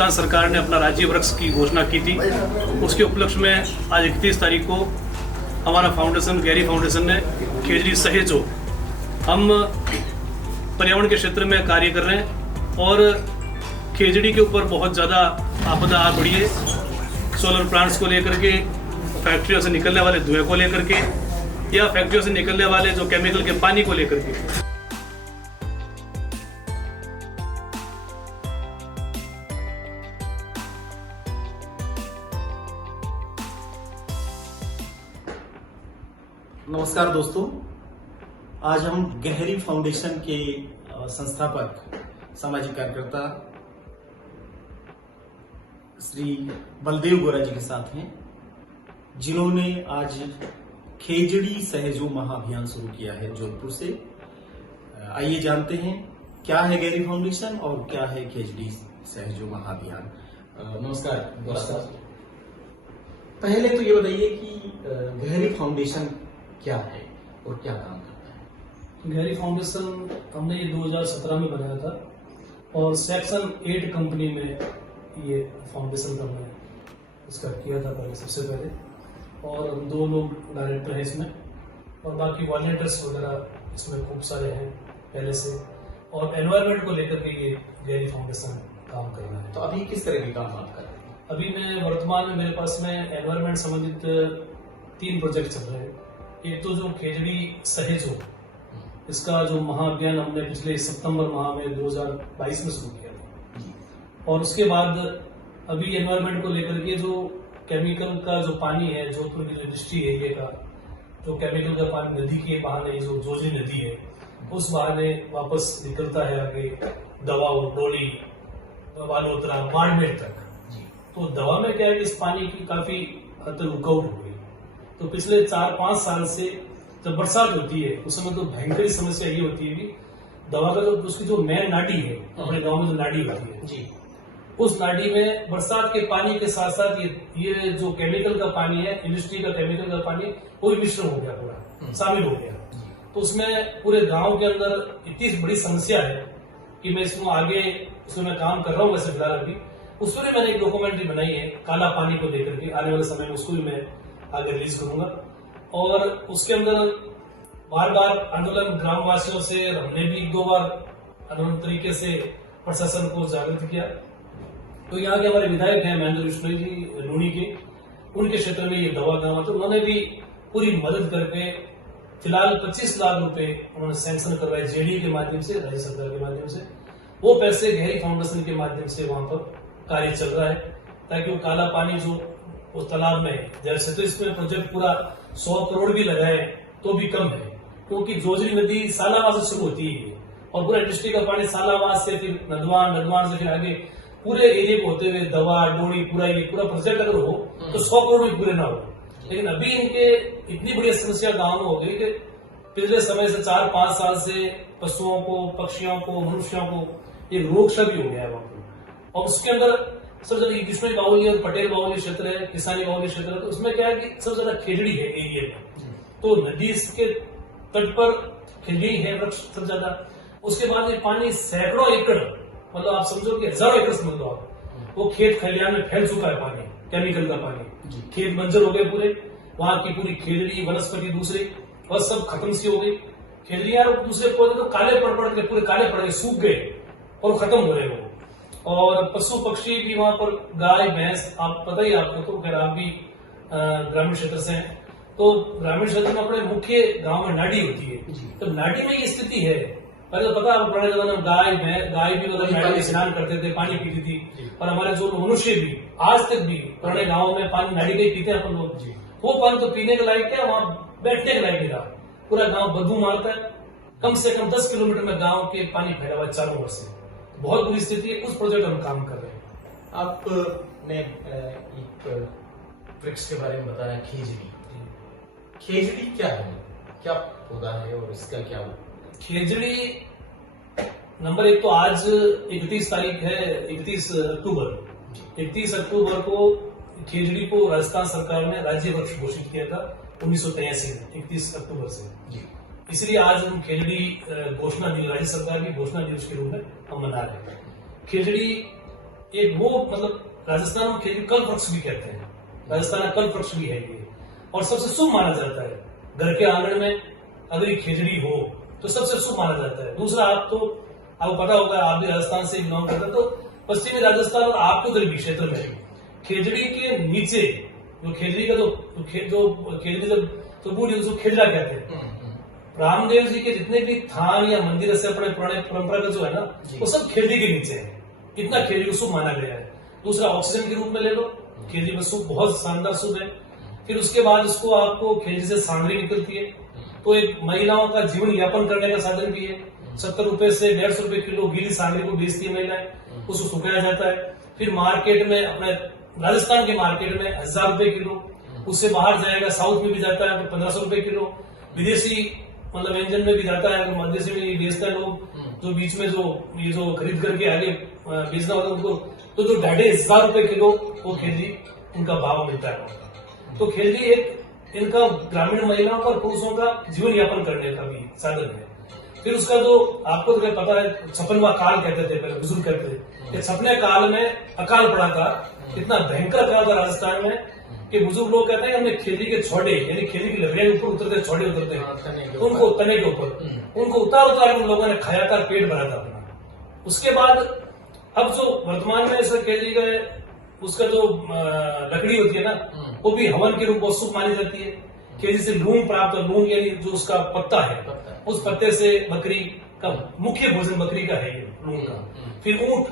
राजस्थान सरकार ने अपना राज्य वृक्ष की घोषणा की थी। उसके उपलक्ष्य में आज 31 तारीख को हमारा फाउंडेशन गहरी फाउंडेशन ने खेजड़ी सहेजो हम पर्यावरण के क्षेत्र में कार्य कर रहे हैं और खेजड़ी के ऊपर बहुत ज़्यादा आपदा आ पड़ी है। सोलर प्लांट्स को लेकर के, फैक्ट्रियों से निकलने वाले धुएं को लेकर के या फैक्ट्रियों से निकलने वाले जो केमिकल के पानी को लेकर के। नमस्कार दोस्तों, आज हम गहरी फाउंडेशन के संस्थापक सामाजिक कार्यकर्ता श्री बलदेव गोरा जी के साथ हैं, जिन्होंने आज खेजड़ी सहेजो महाअभियान शुरू किया है जोधपुर से। आइए जानते हैं क्या है गहरी फाउंडेशन और क्या है खेजड़ी सहेजो महाअभियान। नमस्कार गोरा साहब, पहले तो ये बताइए कि गहरी फाउंडेशन क्या है और क्या काम करता है। गहरी फाउंडेशन हमने ये 2017 में बनाया था और सेक्शन 8 कंपनी में ये फाउंडेशन का हमने इसका किया था पहले, सबसे पहले, और 2 लोग डायरेक्टर हैं इसमें और बाकी वॉलंटियर्स वगैरह इसमें खूब सारे हैं पहले से। और एनवायरनमेंट को लेकर के ये गहरी फाउंडेशन काम कर रहा है। तो अभी किस तरह के काम आप कर रहे हैं? अभी मैं वर्तमान में मेरे पास में एनवायरनमेंट संबंधित 3 प्रोजेक्ट चल रहे हैं। एक तो जो खेजड़ी सहेजो, इसका जो महाअभियान हमने पिछले सितंबर माह में 2022 में शुरू किया था। और उसके बाद अभी एनवायरनमेंट को लेकर के जो केमिकल का जो पानी है, जोधपुर की जो डिस्ट्रिक्ट एरिया का जो केमिकल का पानी नदी के बहाने, जो जोजरी नदी है उस बहाने वापस निकलता है आगे दवाओं, डोली, बालोतरा, बाड़मेर तक। तो दवा में क्या है कि इस पानी की काफी हद तक रुकावट हो गई। तो पिछले 4-5 साल से जब बरसात होती है उस समय तो भयंकर समस्या ये होती है कि दवा का जो उसकी जो मेन नाडी है, अपने गांव में जो नाडी होती है जी, उस नाडी में बरसात के पानी के साथ साथ ये जो केमिकल का पानी है, इंडस्ट्री का केमिकल का पानी, वो मिश्रण हो गया, पूरा शामिल हो गया। तो उसमें पूरे गांव के अंदर इतनी बड़ी समस्या है कि मैं इसमें आगे उसमें काम कर रहा हूँ वैसे फिलहाल अभी। उस पर मैंने एक डॉक्यूमेंट्री बनाई है काला पानी को लेकर के, आने वाले समय में उसको भी मैं आगे रिलीज करूंगा। और उसके अंदर बार बार आंदोलन ग्रामवासियों से, हमने भी 1-2 बार आंदोलन तरीके से प्रशासन को जागृत किया। तो यहाँ के हमारे विधायक हैं महेंद्र विश्नोई जी लूनी के, उनके क्षेत्र में ये दवा गाँव, तो उन्होंने भी पूरी मदद करके फिलहाल 25 लाख रुपए उन्होंने सैंक्शन करवाए जेडीयू के माध्यम से, राज्य सरकार के माध्यम से। वो पैसे गहरी फाउंडेशन के माध्यम से वहां पर कार्य चल रहा है ताकि वो काला पानी जो उस तालाब में, जैसे तो इसमें प्रोजेक्ट पूरा 100 करोड़ भी लगाए तो भी कम है, क्योंकि जोजरी नदी सालावाद से शुरू होती है और पूरा इंडस्ट्री का पानी सालावाद से फिर नदवान से फिर आगे पूरे एरिया को होते हुए दवा, डोड़ी, पूरा ये पूरा प्रोजेक्ट अगर हो तो 100 करोड़ भी पूरे ना हो। लेकिन अभी इनके इतनी बड़ी समस्या गांव में हो गई कि पिछले समय से 4-5 साल से पशुओं को, पक्षियों को, मनुष्यों को एक रोग सा भी हो गया है वहां पर। और उसके अंदर सबसे ज्यादा कृष्ण बाहुली और पटेल बाहुली क्षेत्र है, किसानी बाहुली क्षेत्र है। तो उसमें क्या है कि सबसे ज्यादा खेजड़ी है एरिया में, तो नदी के तट पर खेजड़ी है वृक्ष सबसे ज्यादा। उसके बाद ये पानी सैकड़ों एकड़, मतलब आप समझो कि हजारों एकड़ समझ लो आप, वो खेत खलियान में फैल चुका है पानी, केमिकल का पानी। खेत बंजर हो गए पूरे, वहां की पूरी खेजड़ी वनस्पति दूसरी और सब खत्म सी हो गई। खेजड़ियां और दूसरे पौधे तो काले पड़ के पूरे काले पड़ गए, सूख गए और खत्म हो रहे वो। और पशु पक्षी भी वहां पर, गाय भैंस, आप पता ही आपको, तो खैर आप भी ग्रामीण क्षेत्र से हैं, तो ग्रामीण क्षेत्र में अपने मुख्य गांव में नाडी होती है। तो नाडी में ये स्थिति है, पहले तो पता है पुराने जमाने में गाय भी मतलब नाडी में स्नान करते थे, पानी पीती थी। और हमारे जो मनुष्य भी आज तक भी पुराने गाँव में पानी नाडी का ही पीते हैं अपन लोग। वो पानी तो पीने के लायक है, वहां बैठने के लायक नहीं रहा। पूरा गाँव बदबू मारता है, कम से कम 10 किलोमीटर में गाँव के पानी फैला हुआ है चारों ओर से, बहुत बुरी स्थिति है। उस प्रोजेक्ट हम काम कर रहे हैं। आपने एक वृक्ष के बारे में बताया, खेजड़ी। खेजड़ी क्या है, क्या पौधा है और इसका क्या हो? खेजड़ी नंबर 1 तो आज 31 तारीख है, 31 अक्टूबर को खेजड़ी को राजस्थान सरकार ने राज्य वृक्ष घोषित किया था 1983 में, 31 अक्टूबर से। इसलिए आज हम खेजड़ी घोषणा दिवस, राज्य सरकार की घोषणा दिवस के रूप में हम मना रहे हैं। खेजड़ी एक वो मतलब राजस्थान में खेती कल्प वृक्ष भी कहते हैं, राजस्थान का कल्प वृक्ष भी है ये, और सबसे शुभ माना जाता है। घर के आंगन में अगर ये खेजड़ी हो तो सबसे शुभ माना जाता है। दूसरा, आपको पता होगा, आप भी राजस्थान से बिलोंग करते हैं, तो पश्चिमी राजस्थान और आपके उधर भी क्षेत्र में खेजड़ी के नीचे जो खेजड़ी का जो खेजड़ी जो बूढ़ी उसको खेजड़ा कहते हैं। रामदेव जी के जितने भी थान या मंदिर से अपने पुराने परंपरा का जो है ना, वो सब खेजड़ी के नीचे है। इतना खेजड़ी को शुभ माना गया है। दूसरा, ऑक्सीजन के रूप में ले लो, खेजड़ी में शुभ, बहुत शानदार शुभ है। फिर उसके बाद उसको आपको खेजड़ी से सांगरी निकलती है, तो एक महिलाओं का जीवन यापन करने का साधन भी है। 70 रुपए से 150 रुपए किलो गीली सांगरी को बेचती है महिलाएं, उसको सुखाया जाता है। फिर मार्केट में, अपने राजस्थान के मार्केट में 1000 रुपए किलो, उससे बाहर जाएगा, साउथ में भी जाता है तो 1500 रुपए किलो, विदेशी मतलब व्यंजन में भी जाता है, तो मध्य से भी बेचता है लोग, जो बीच में जो खरीद करके आगे बेचना होता है उनको, तो जो 2500 रुपए किलो वो खेजड़ी उनका भाव मिलता है। तो खेजड़ी एक इनका ग्रामीण महिलाओं और पुरुषों का जीवन यापन करने का भी साधन है। फिर उसका जो आपको तो पता है, 56वां काल कहते थे पहले बुजुर्ग कहते थे कि 56वें काल में अकाल पड़ा था, इतना भयंकर काल था राजस्थान में कि बुजुर्ग लोग कहते हैं हमने खेजड़ी के छोड़े, यानी खेजड़ी की लकड़ियां ऊपर उतरते, छोड़े उतरते हैं, तो उनको तने के ऊपर उनको उतार उन लोगों ने खाया था, पेट भरा था अपना। उसके बाद अब जो वर्तमान में ऐसा खेजड़ी का उसका जो लकड़ी होती है ना, वो भी हवन के रूप में शुभ मानी जाती है। खेजड़ी से लूंग प्राप्त, लूंग यानी जो उसका पत्ता है, उस पत्ते से बकरी का मुख्य भोजन बकरी का है, लूंग का। फिर ऊंट,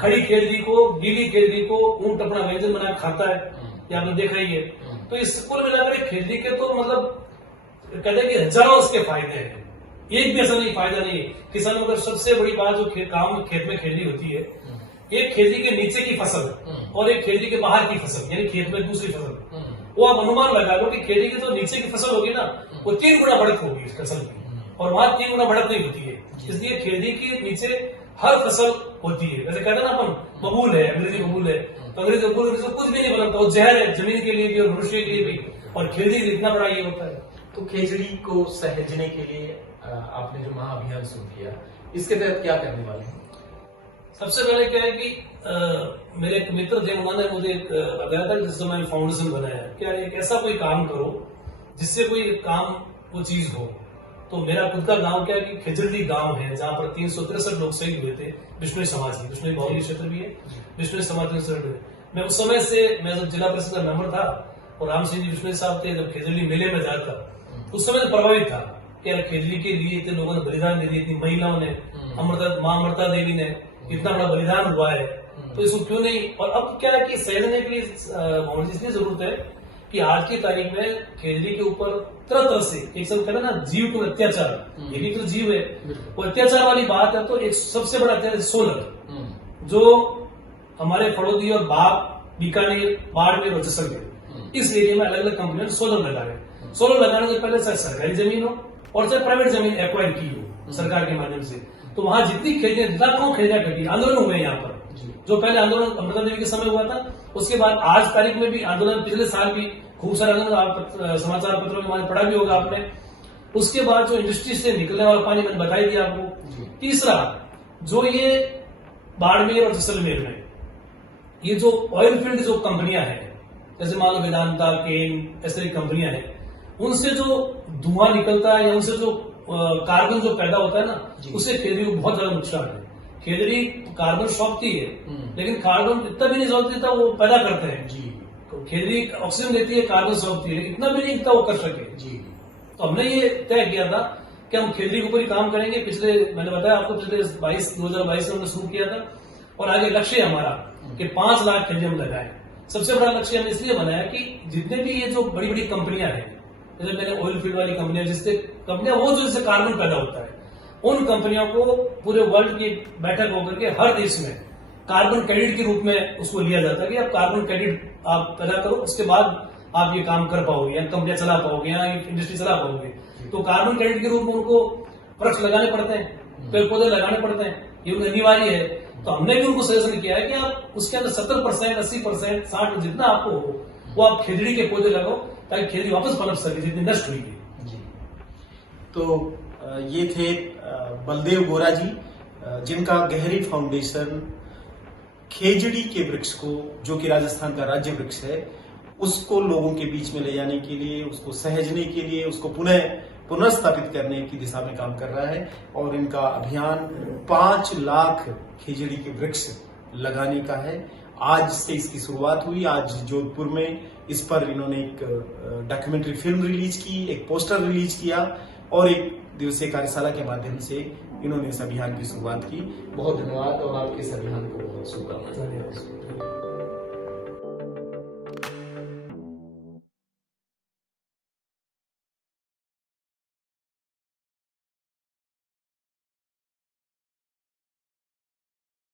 खड़ी खेजड़ी को, गीली खेजड़ी को ऊंट अपना व्यंजन बना खाता है, ये आपने देखा ही है। तो इस कुल मिलाकर खेजड़ी के तो मतलब कहते हैं कि हजारों उसके फायदे हैं, एक भी ऐसा नहीं फायदा नहीं है। किसानों का सबसे बड़ी बात जो काम खेत में खेजड़ी होती है, एक खेजड़ी के नीचे की फसल और एक खेजड़ी के बाहर की फसल, यानी खेत में दूसरी फसल, वो आप अनुमान लगा लो कि खेजड़ी की जो नीचे की फसल होगी ना, वो 3 गुना बढ़त होगी इस फसल की, और वहां 3 गुना बढ़त नहीं होती है। इसलिए खेजड़ी के नीचे हर फसल होती है। जैसे कहते हैं ना अपन, बबूल है, अंग्रेजी बबूल है, तो अंग्रेजी बबूल से कुछ भी नहीं बनता, वो जहर है जमीन के लिए भी और मनुष्य के लिए भी, और खेजड़ी इतना बड़ा ये होता है। तो खेजड़ी को सहेजने के लिए आपने जो महाअभियान शुरू किया, इसके तहत क्या करने वाले हैं? सबसे पहले क्या है कि मेरे एक मित्र थे, उन्होंने मुझे बताया था जिस समय फाउंडेशन बनाया, क्या एक ऐसा कोई काम करो जिससे कोई काम वो चीज हो। तो मेरा खुद का गांव क्या है कि खेजड़ी गांव है, जहां पर 363 लोग शहीद हुए थे, बिश्नोई समाज की, बिश्नोई बहुली क्षेत्र भी है, बिश्नोई समाज में। मैं उस समय से, मैं जब जिला परिषद का मेंबर था और राम सिंह जी बिश्नोई साहब थे, जब खेजड़ी मेले में जाता उस समय प्रभावित था कि यार खेजड़ी के लिए इतने लोगों ने बलिदान दे दिए, इतनी महिलाओं ने, माँ अमृता देवी ने इतना बड़ा बलिदान हुआ है, तो इसको क्यों नहीं। और अब क्या है कि सहेजने के लिए इसलिए जरूरत है कि आज की तारीख में खेजड़ी के ऊपर तरह तरह से, एक सब कहते हैं ना, जीव टू अत्याचार, ये भी तो जीव है, वो अत्याचार वाली बात है। तो एक सबसे बड़ा अत्याचार सोलर, जो हमारे फड़ौदी और बीकानेर, बाड़मेर और जैसलमेर, इस एरिया में अलग अलग कंपनियों ने सोलर लगाए। सोलर लगाने से पहले चाहे सरकारी जमीन हो और चाहे प्राइवेट जमीन एक्वायर की हो सरकार के माध्यम से, तो वहां जितनी खेजड़ियां, लाखों खेजड़ियां कटी, आंदोलन हुए यहाँ पर। जो पहले आंदोलन अमृता देवी के समय हुआ था, उसके बाद आज तारीख में भी आंदोलन, पिछले साल भी खूब सारे आंदोलन समाचार पत्रों में हमारे पढ़ा भी होगा आपने। उसके बाद जो इंडस्ट्री से निकलने वाला पानी, मैंने बताई दिया आपको। तीसरा, जो ये बाड़मेर और जैसलमेर में ये जो ऑयल फील्ड जो कंपनियां हैं, जैसे मान लो वेदांता, केन, ऐसी कंपनियां हैं, उनसे जो धुआं निकलता है या उनसे जो कार्बन जो पैदा होता है ना, उससे खेजड़ी को बहुत ज्यादा नुकसान है। खेजड़ी कार्बन सौंपती है, लेकिन कार्बन इतना भी नहीं सौंपती था वो पैदा करते हैं जी। तो खेजड़ी ऑक्सीजन देती है, कार्बन सौंपती है, इतना भी नहीं इतना वो कर सके जी। तो हमने ये तय किया था कि हम खेजड़ी के ऊपर ही काम करेंगे। पिछले, मैंने बताया आपको, पिछले 2022 में हमने शुरू किया था, और आगे लक्ष्य है हमारा कि 5 लाख खेजड़ी हम लगाए। सबसे बड़ा लक्ष्य हमने इसलिए बनाया कि जितने भी ये जो बड़ी बड़ी कंपनियां हैं, जैसे मैंने ऑयल फील्ड वाली कंपनियां, जिससे कंपनियां वो जिससे कार्बन पैदा होता है, उन कंपनियों को पूरे वर्ल्ड की बैठक होकर के हर देश में कार्बन क्रेडिट के रूप में उसको लिया जाता है कि आप कार्बन क्रेडिट आप पैदा करो, उसके बाद आप ये काम कर पाओगे, या कंपनियां चला पाओगे, या इंडस्ट्री चला पाओगे। तो कार्बन क्रेडिट के रूप में उनको वृक्ष लगाने पड़ते हैं, पेड़ पौधे लगाने पड़ते हैं, ये उनका अनिवार्य है। तो हमने भी उनको सजेशन किया है कि आप उसके अंदर 70%, 80%, 60% जितना आपको हो वो आप खेजड़ी के पौधे लगाओ, ताकि खेजड़ी वापस पनप सके जितनी नष्ट हुई है। तो ये थे बलदेव गोरा जी, जिनका गहरी फाउंडेशन खेजड़ी के वृक्ष को, जो कि राजस्थान का राज्य वृक्ष है, उसको लोगों के बीच में ले जाने के लिए, उसको सहेजने के लिए, उसको पुनर्स्थापित करने की दिशा में काम कर रहा है। और इनका अभियान 5 लाख खेजड़ी के वृक्ष लगाने का है। आज से इसकी शुरुआत हुई। आज जोधपुर में इस पर इन्होंने एक डॉक्यूमेंट्री फिल्म रिलीज की, एक पोस्टर रिलीज किया और एक दिवसीय कार्यशाला के माध्यम से इन्होंने इस अभियान की शुरुआत की। बहुत धन्यवाद और आपके इस अभियान को बहुत शुभकामनाएं। धन्यवाद।